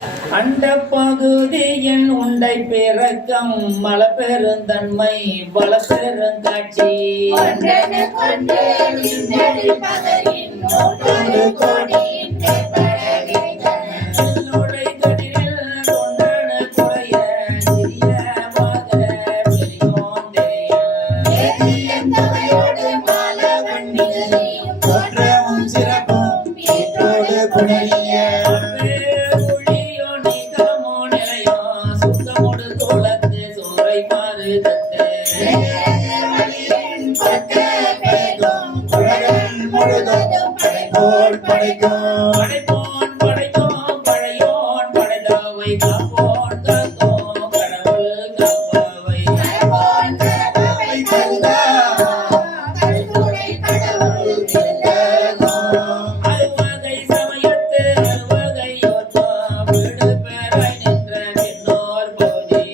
அண்ட பகுதியின் உண்டை பிறக்கம் மழை பெருந்தன்மை வள பெருங்காட்சி படைப்போன் படைத்தோம் பழையோன் படைத்தவை காப்போன் காத்தோம் கடவுள் காப்பவை அறுவகை சமயத்து அறுவகை யோத்தம் வீடு பெறாய் நின்ற பின்னோர் போதி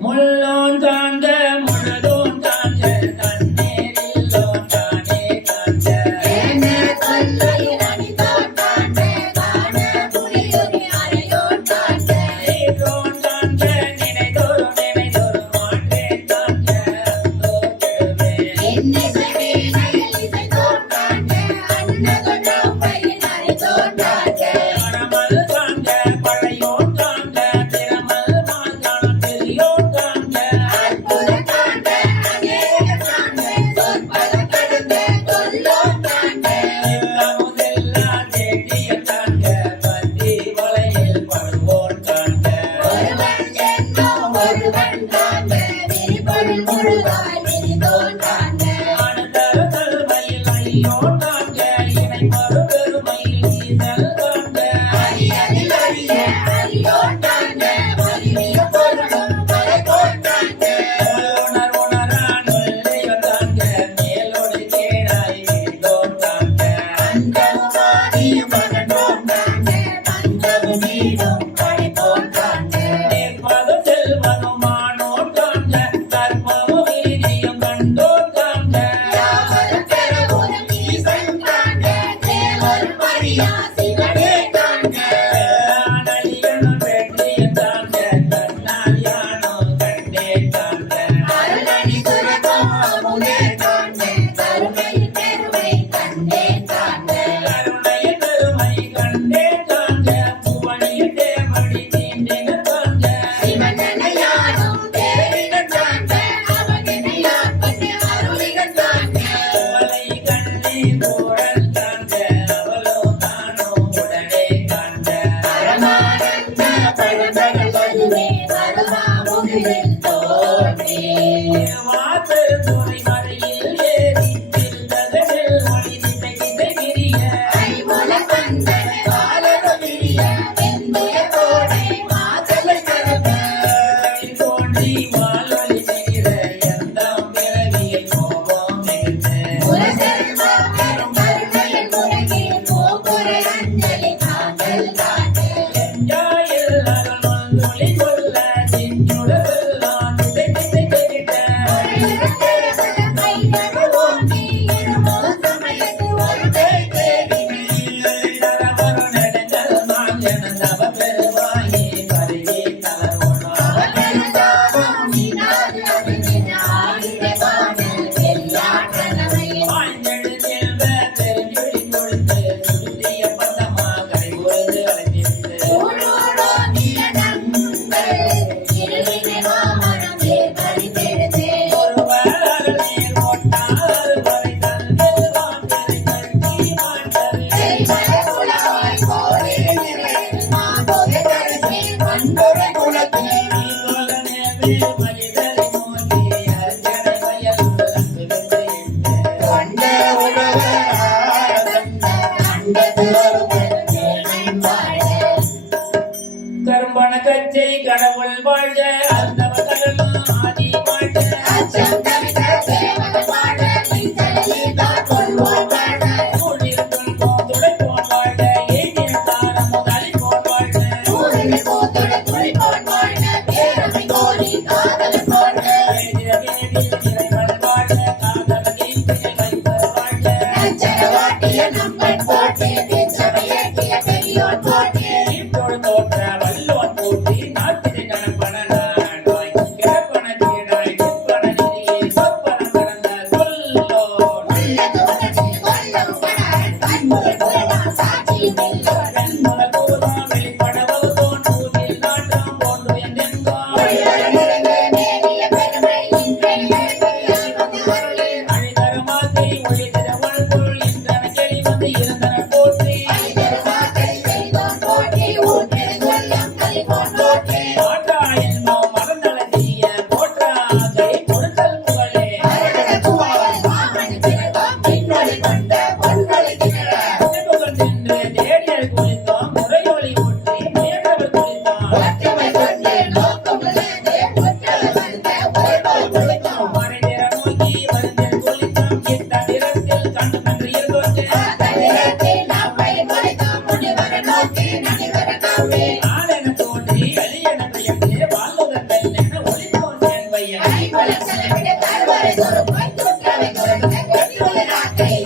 முள்ளோன் காண்க முழுதோன் காண்க தண்ணீரில்லோன் தானே காண்க நீரோன் காண்க நினைதோறும் நினைதோறும் மாற்றேன் காண்க அந்தோ மனமல் காண்க பழையோன் காண்க திறமல் மாங்கான பெரியோன் செல்வனுமானோன் காண்க கற்பமும் வீதியும்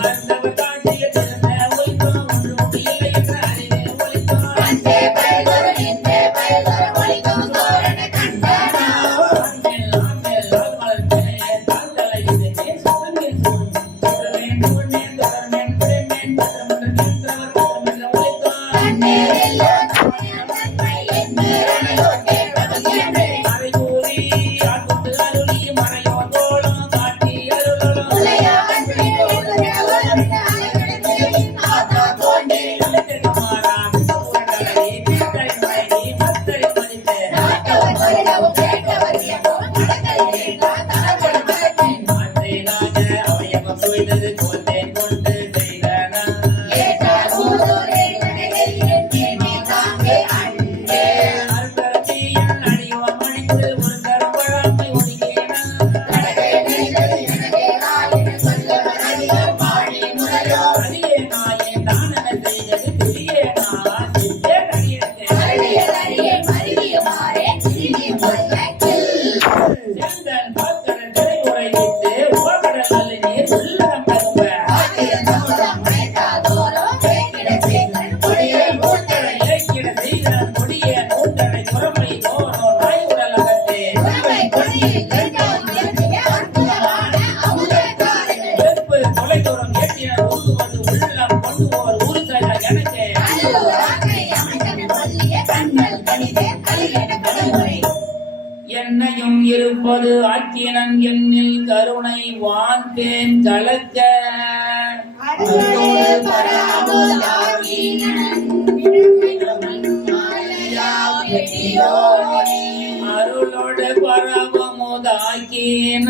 அந்தவர் காட்சிய திருந்த ஒளிக்கும் ஒன்று உண்டு இல்லை என்ற அறிவே ஒளிக்கும் ஆண்கள் ஆண்கள் லால் வளர்த்தே தாழ்தலை இதுவே சுத்தமில் சூடும் தொடர்மேன் புகழ்மேன் தொடர்மேன் புடைமேன் பத்திரமன்ற நின்றவர் பத்திரமன்ற ஒளிக்கும் அதை கூறி ஆட்கொண்டு அருளி மறையோ தோளும் காட்டி அருளும் தொலைதூரம் ஏற்றின உருகுவது உள்ளம் கொண்டு போவர் ஊரு எனக்கு என்னையும் இருப்பது ஆக்கினன் என்னில் கருணை வான்பேன் கலக்க அருளோடு பரவமுதாக்கின